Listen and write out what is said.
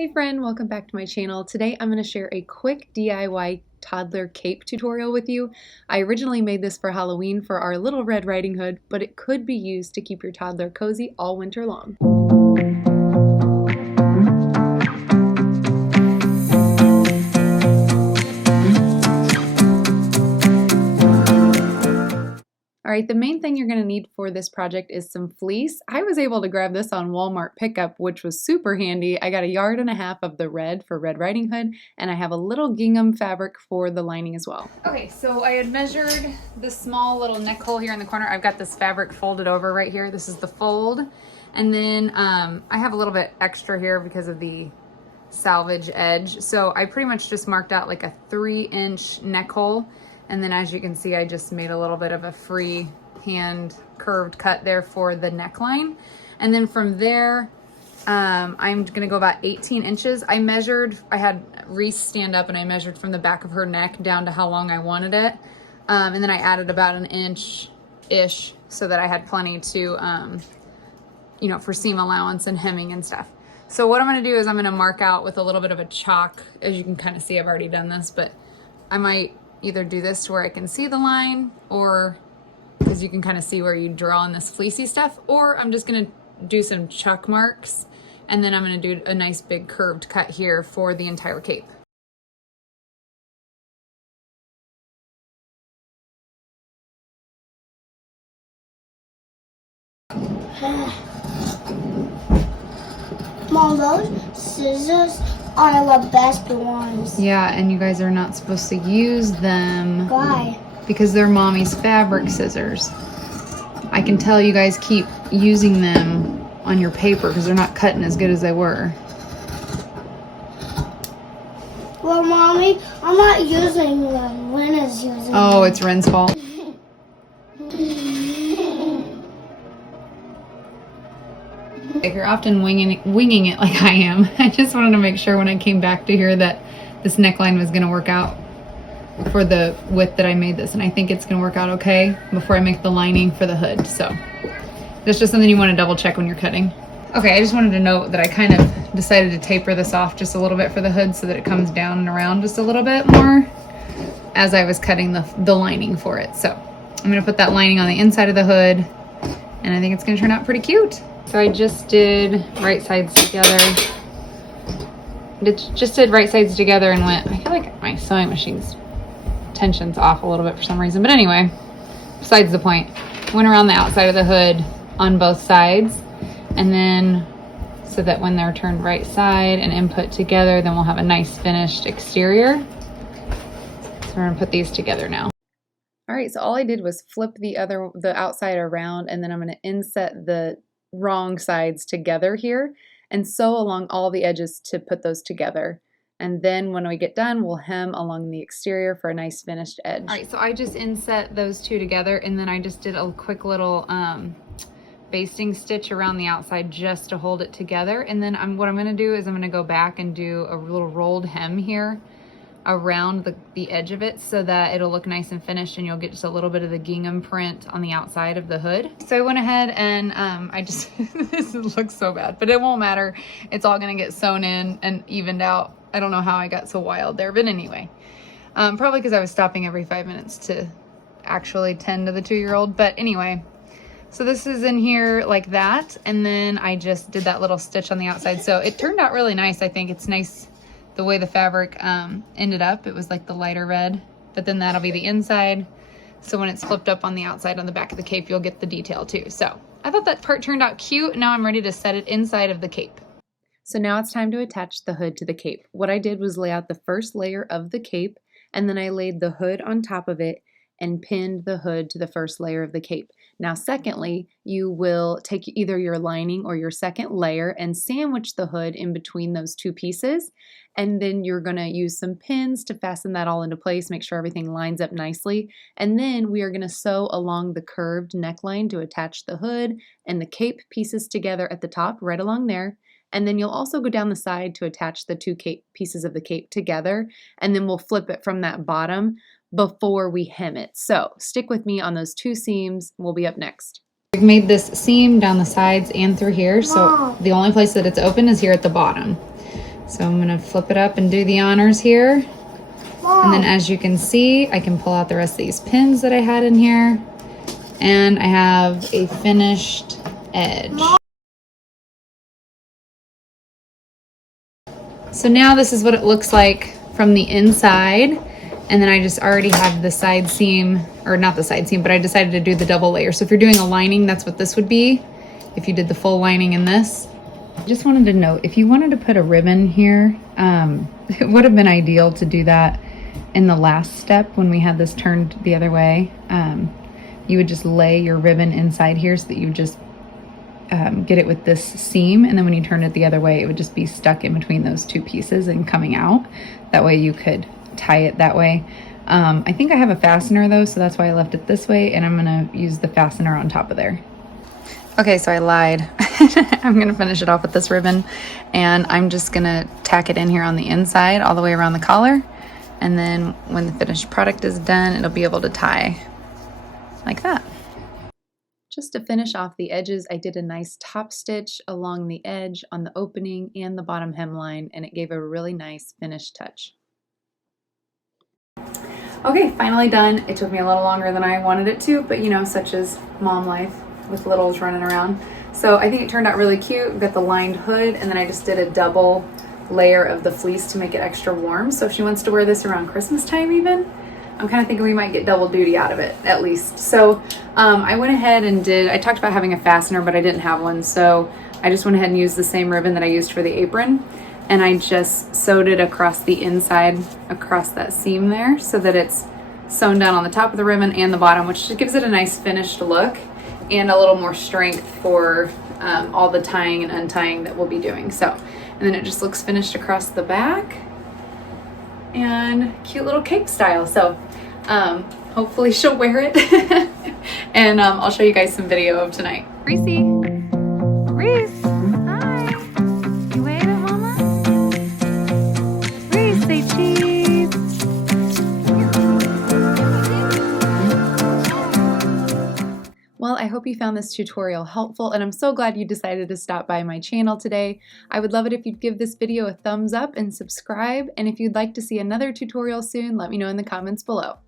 Hey friend, welcome back to my channel. Today I'm going to share a quick DIY toddler cape tutorial with you. I originally made this for Halloween for our little Red Riding Hood, but it could be used to keep your toddler cozy all winter long. All right, the main thing you're going to need for this project is some fleece. I was able to grab this on Walmart pickup, which was super handy. I got 1.5 yards of the red for Red Riding Hood, and I have a little gingham fabric for the lining as well. Okay, so I had measured this small little neck hole here in the corner. I've got this fabric folded over right here. This is the fold. And then I have a little bit extra here because of the salvage edge. So I pretty much just marked out like a 3-inch neck hole. And then as you can see, I just made a little bit of a free hand curved cut there for the neckline. And then from there, I'm gonna go about 18 inches. I had Reese stand up and I measured from the back of her neck down to how long I wanted it. And then I added about 1 inch-ish so that I had plenty to, for seam allowance and hemming and stuff. So what I'm gonna do is I'm gonna mark out with a little bit of a chalk. As you can kind of see, I've already done this, but I might either do this to where I can see the line, or because you can kind of see where you draw on this fleecy stuff, or I'm just gonna do some chuck marks and then I'm gonna do a nice big curved cut here for the entire cape. Mom, those scissors are the best ones. Yeah, and you guys are not supposed to use them. Why? Because they're mommy's fabric scissors. I can tell you guys keep using them on your paper because they're not cutting as good as they were. Well, Mommy, I'm not using them. Ren is using them. Oh, it's Ren's fault. If you're often winging it like I am, I just wanted to make sure when I came back to here that this neckline was going to work out for the width that I made this, and I think it's going to work out okay before I make the lining for the hood. So that's just something you want to double check when you're cutting. Okay, I just wanted to note that I kind of decided to taper this off just a little bit for the hood so that it comes down and around just a little bit more as I was cutting the lining for it. So I'm going to put that lining on the inside of the hood, and I think it's going to turn out pretty cute. So I just did right sides together. Just did right sides together and I feel like my sewing machine's tension's off a little bit for some reason. But anyway, besides the point, went around the outside of the hood on both sides. And then so that when they're turned right side and input together, then we'll have a nice finished exterior. So we're gonna put these together now. All right, so all I did was flip the outside around, and then I'm gonna inset the wrong sides together here and sew along all the edges to put those together. And then when we get done, we'll hem along the exterior for a nice finished edge. All right, so I just inset those two together, and then I just did a quick little basting stitch around the outside just to hold it together. And then what I'm gonna do is I'm gonna go back and do a little rolled hem here around the edge of it so that it'll look nice and finished, and you'll get just a little bit of the gingham print on the outside of the hood. So I went ahead and I just this looks so bad, but it won't matter. It's all gonna get sewn in and evened out. I don't know how I got so wild there, but anyway, probably because I was stopping every 5 minutes to actually tend to the 2-year-old. But anyway, so this is in here like that, and then I just did that little stitch on the outside. So it turned out really nice. I think it's nice the way the fabric ended up. It was like the lighter red, but then that'll be the inside. So when it's flipped up on the outside on the back of the cape, you'll get the detail too. So I thought that part turned out cute. Now I'm ready to set it inside of the cape. So now it's time to attach the hood to the cape. What I did was lay out the first layer of the cape, and then I laid the hood on top of it and pinned the hood to the first layer of the cape. Now, secondly, you will take either your lining or your second layer and sandwich the hood in between those two pieces. And then you're gonna use some pins to fasten that all into place, make sure everything lines up nicely. And then we are gonna sew along the curved neckline to attach the hood and the cape pieces together at the top, right along there. And then you'll also go down the side to attach the two pieces of the cape together, and then we'll flip it from that bottom before we hem it. So stick with me on those two seams. We'll be up next. We've made this seam down the sides and through here, so the only place that it's open is here at the bottom. So I'm gonna flip it up and do the honors here. And then Mom, as you can see, I can pull out the rest of these pins that I had in here. And I have a finished edge. So now this is what it looks like from the inside. And then I just already have the side seam, or not the side seam, but I decided to do the double layer. So if you're doing a lining, that's what this would be. If you did the full lining in this. I just wanted to note, if you wanted to put a ribbon here, it would have been ideal to do that in the last step when we had this turned the other way. You would just lay your ribbon inside here so that you just get it with this seam, and then when you turn it the other way, it would just be stuck in between those two pieces and coming out. That way you could tie it that way. I think I have a fastener though, so that's why I left it this way, and I'm gonna use the fastener on top of there. Okay, so I lied. I'm gonna finish it off with this ribbon, and I'm just gonna tack it in here on the inside all the way around the collar, and then when the finished product is done, it'll be able to tie like that. Just to finish off the edges, I did a nice top stitch along the edge on the opening and the bottom hemline, and it gave a really nice finished touch. Okay, finally done. It took me a little longer than I wanted it to, but you know, such is mom life with littles running around. So I think it turned out really cute. We've got the lined hood, and then I just did a double layer of the fleece to make it extra warm. So if she wants to wear this around Christmas time even, I'm kind of thinking we might get double duty out of it, at least. So I went ahead and I talked about having a fastener, but I didn't have one. So I just went ahead and used the same ribbon that I used for the apron. And I just sewed it across the inside, across that seam there, so that it's sewn down on the top of the ribbon and the bottom, which just gives it a nice finished look and a little more strength for all the tying and untying that we'll be doing. So, and then it just looks finished across the back and cute little cape style. So hopefully she'll wear it. And I'll show you guys some video of tonight. Reese, hi. You wave at mama? Reese, say cheese. Well, I hope you found this tutorial helpful, and I'm so glad you decided to stop by my channel today. I would love it if you'd give this video a thumbs up and subscribe, and if you'd like to see another tutorial soon, let me know in the comments below.